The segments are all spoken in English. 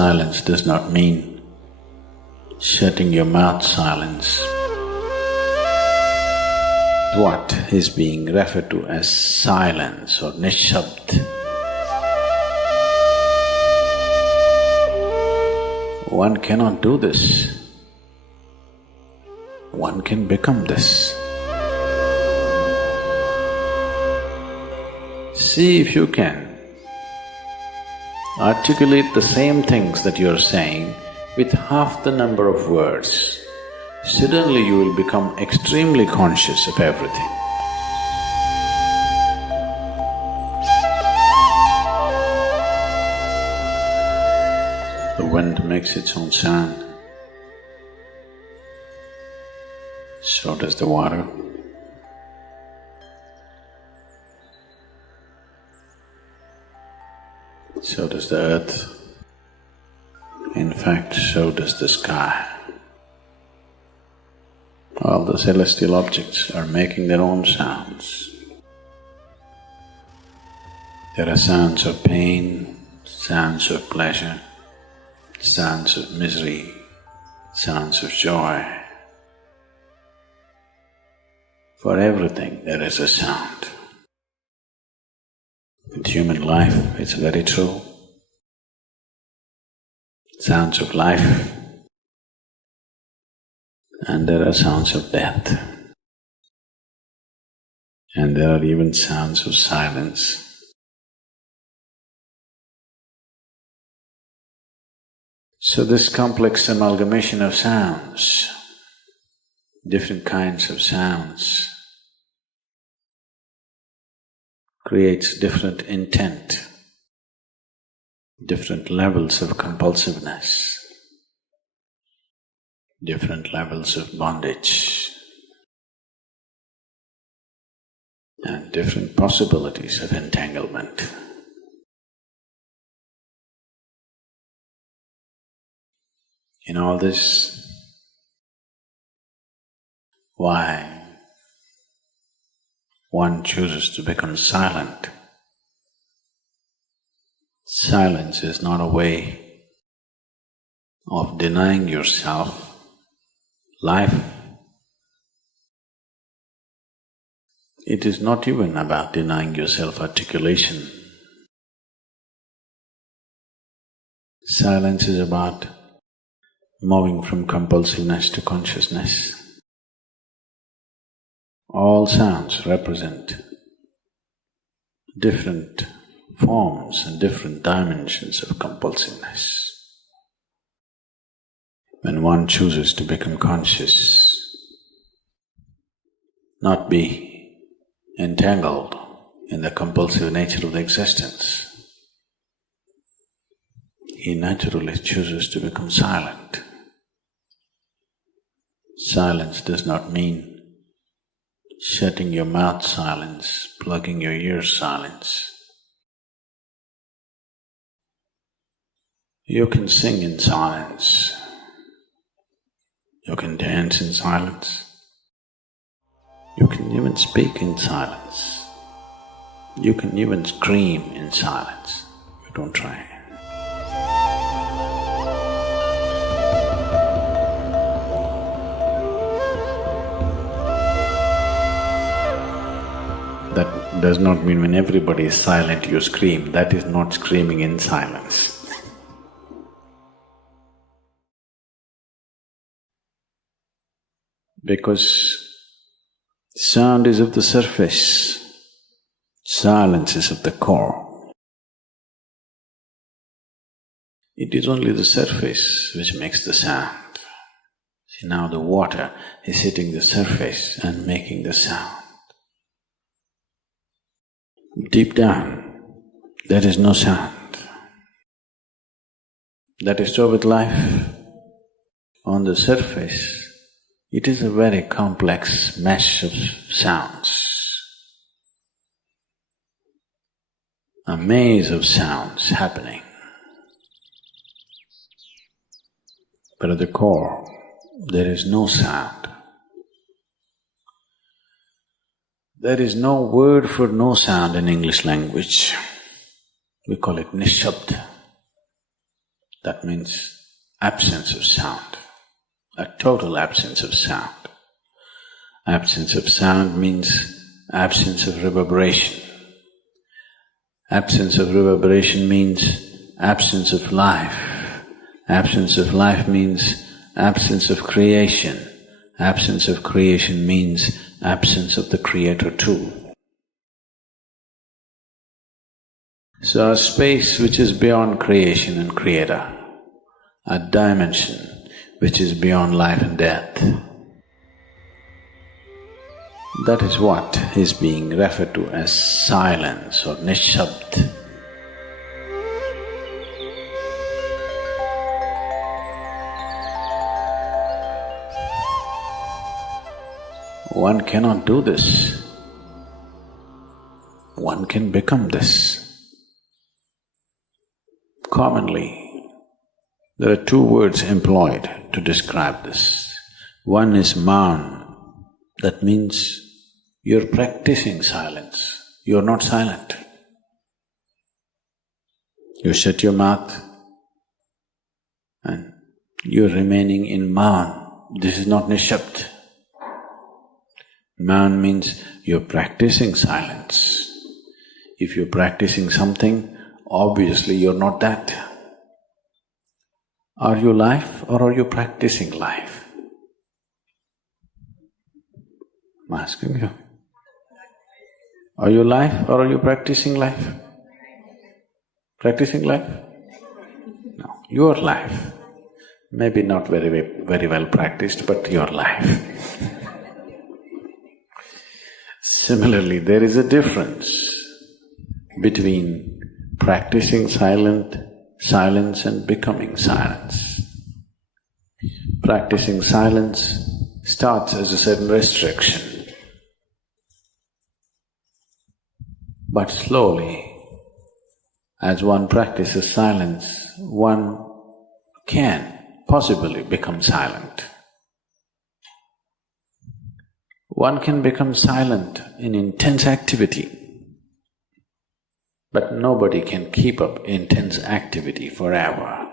Silence does not mean shutting your mouth silence. What is being referred to as silence or nishabd? One cannot do this. One can become this. See if you can articulate the same things that you're saying with half the number of words. Suddenly you will become extremely conscious of everything. The wind makes its own sound, so does the water. So does the earth. In fact, so does the sky. All the celestial objects are making their own sounds. There are sounds of pain, sounds of pleasure, sounds of misery, sounds of joy. For everything there is a sound. With human life, it's very true. Sounds of life, and there are sounds of death, and there are even sounds of silence. So this complex amalgamation of sounds, different kinds of sounds, creates different intent, different levels of compulsiveness, different levels of bondage, and different possibilities of entanglement. In all this, why one chooses to become silent? Silence is not a way of denying yourself life. It is not even about denying yourself articulation. Silence is about moving from compulsiveness to consciousness. All sounds represent different forms and different dimensions of compulsiveness. When one chooses to become conscious, not be entangled in the compulsive nature of the existence, he naturally chooses to become silent. Silence does not mean shutting your mouth silence, plugging your ears silence. You can sing in silence, you can dance in silence, you can even speak in silence, you can even scream in silence. You don't try. That does not mean when everybody is silent you scream. That is not screaming in silence. Because sound is of the surface, silence is of the core. It is only the surface which makes the sound. See, now the water is hitting the surface and making the sound. Deep down, there is no sound. That is so with life. On the surface, it is a very complex mesh of sounds, a maze of sounds happening. But at the core, there is no sound. There is no word for no sound in English language. We call it nishabd. That means absence of sound, a total absence of sound. Absence of sound means absence of reverberation. Absence of reverberation means absence of life. Absence of life means absence of creation. Absence of creation means absence of the Creator too. So a space which is beyond creation and Creator, a dimension which is beyond life and death, that is what is being referred to as silence or nishabd. One cannot do this. One can become this. Commonly, there are two words employed to describe this. One is maun, that means you're practicing silence, you're not silent. You shut your mouth and you're remaining in maun. This is not nishabd. Maun means you're practicing silence. If you're practicing something, obviously you're not that. Are you life or are you practicing life? I'm asking you. Are you life or are you practicing life? Practicing life? No, your life. Maybe not very well practiced, but your life. Similarly, there is a difference between practicing silence and becoming silence. Practicing silence starts as a certain restriction, but slowly, as one practices silence, one can possibly become silent. One can become silent in intense activity, but nobody can keep up intense activity forever.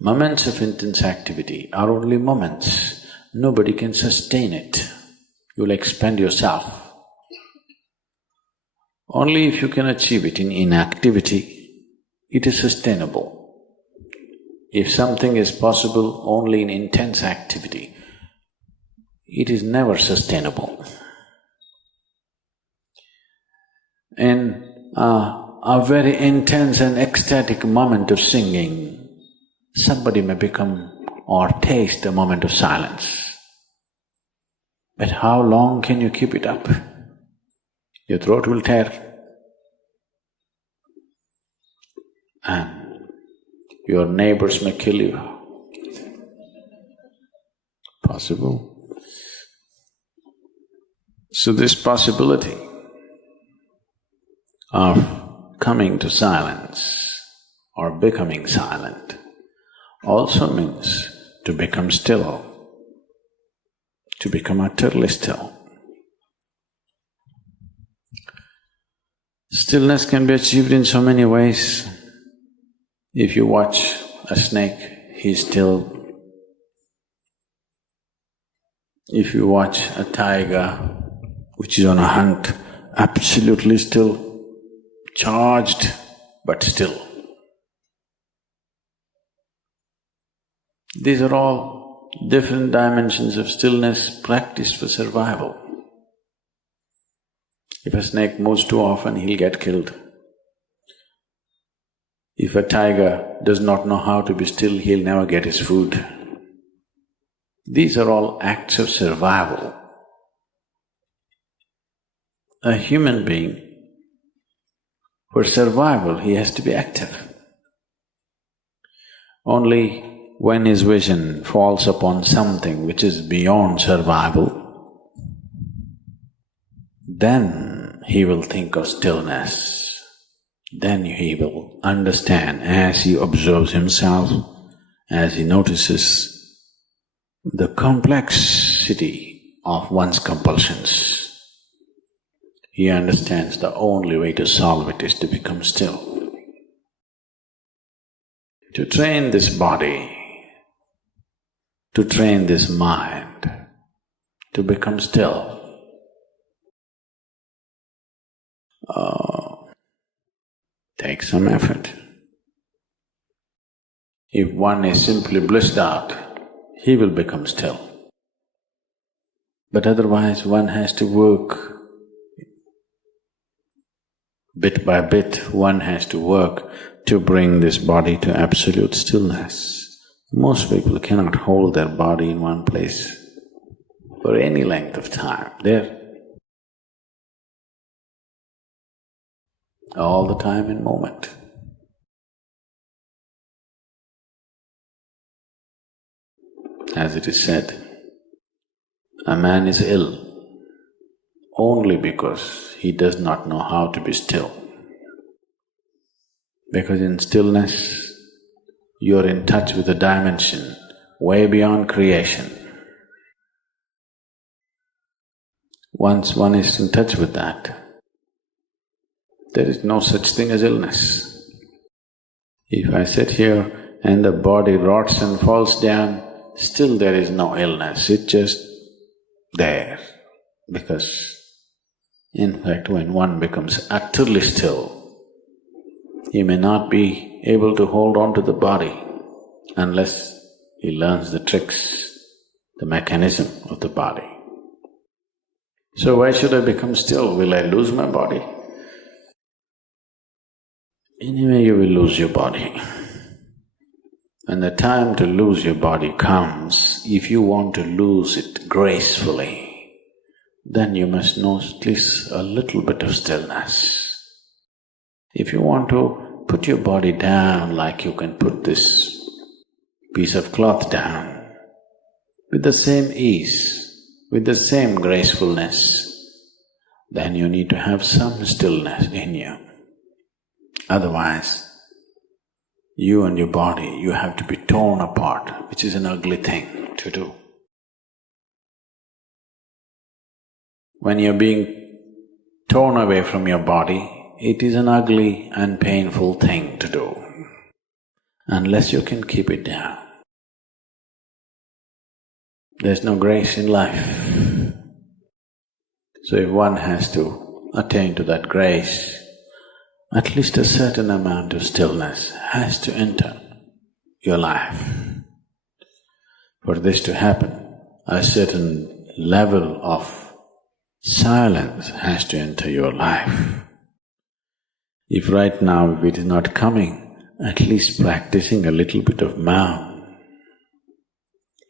Moments of intense activity are only moments, nobody can sustain it. You'll expend yourself. Only if you can achieve it in inactivity, it is sustainable. If something is possible only in intense activity, it is never sustainable. In a very intense and ecstatic moment of singing, somebody may become or taste a moment of silence. But how long can you keep it up? Your throat will tear and your neighbors may kill you. Possible. So this possibility of coming to silence or becoming silent also means to become still, to become utterly still. Stillness can be achieved in so many ways. If you watch a snake, he's still. If you watch a tiger which is on a hunt, absolutely still, charged but still. These are all different dimensions of stillness practiced for survival. If a snake moves too often, he'll get killed. If a tiger does not know how to be still, he'll never get his food. These are all acts of survival. A human being, for survival, he has to be active. Only when his vision falls upon something which is beyond survival, then he will think of stillness. Then he will understand as he observes himself, as he notices the complexity of one's compulsions. He understands the only way to solve it is to become still. to train this body, to train this mind, to become still. Takes some effort. If one is simply blissed out, he will become still. But otherwise one has to work. Bit by bit, one has to work to bring this body to absolute stillness. Most people cannot hold their body in one place for any length of time. They're all the time in moment. As it is said, a man is ill only because he does not know how to be still. Because in stillness, you're in touch with a dimension way beyond creation. Once one is in touch with that, there is no such thing as illness. If I sit here and the body rots and falls down, still there is no illness, it's just there. Because in fact, when one becomes utterly still, he may not be able to hold on to the body unless he learns the tricks, the mechanism of the body. So why should I become still? Will I lose my body? Anyway, you will lose your body. When the time to lose your body comes, if you want to lose it gracefully, then you must know at least a little bit of stillness. If you want to put your body down like you can put this piece of cloth down, with the same ease, with the same gracefulness, then you need to have some stillness in you. Otherwise, you and your body, you have to be torn apart, which is an ugly thing to do. When you're being torn away from your body, it is an ugly and painful thing to do, unless you can keep it down. There's no grace in life. So if one has to attain to that grace, at least a certain amount of stillness has to enter your life. For this to happen, a certain level of silence has to enter your life. If right now if it is not coming, at least practicing a little bit of Maum.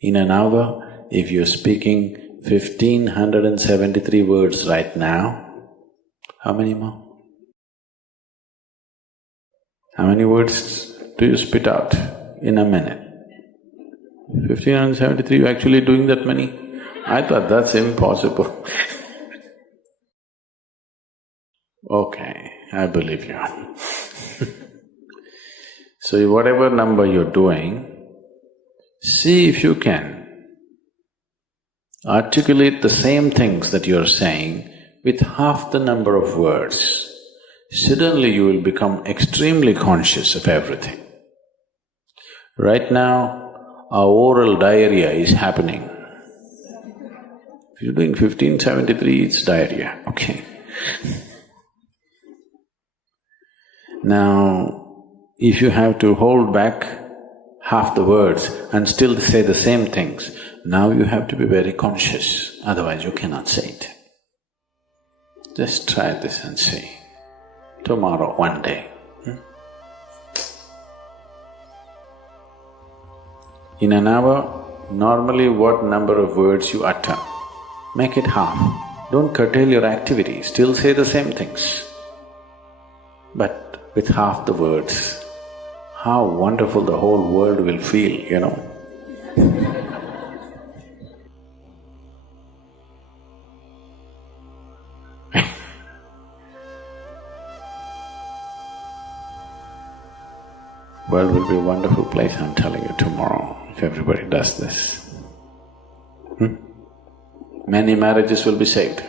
In an hour, if you're speaking 1,573 words right now, how many more? How many words do you spit out in a minute? 1,573, you're actually doing that many? I thought that's impossible. Okay, I believe you. So whatever number you're doing, see if you can articulate the same things that you're saying with half the number of words. Suddenly you will become extremely conscious of everything. Right now, our oral diarrhea is happening. If you're doing 1573, it's diarrhea, okay. Now, if you have to hold back half the words and still say the same things, now you have to be very conscious, otherwise you cannot say it. Just try this and see. Tomorrow, one day. In an hour, normally what number of words you utter, make it half. Don't curtail your activity, still say the same things. But with half the words, how wonderful the whole world will feel, you know. World will be a wonderful place, I'm telling you, tomorrow, if everybody does this. Many marriages will be saved.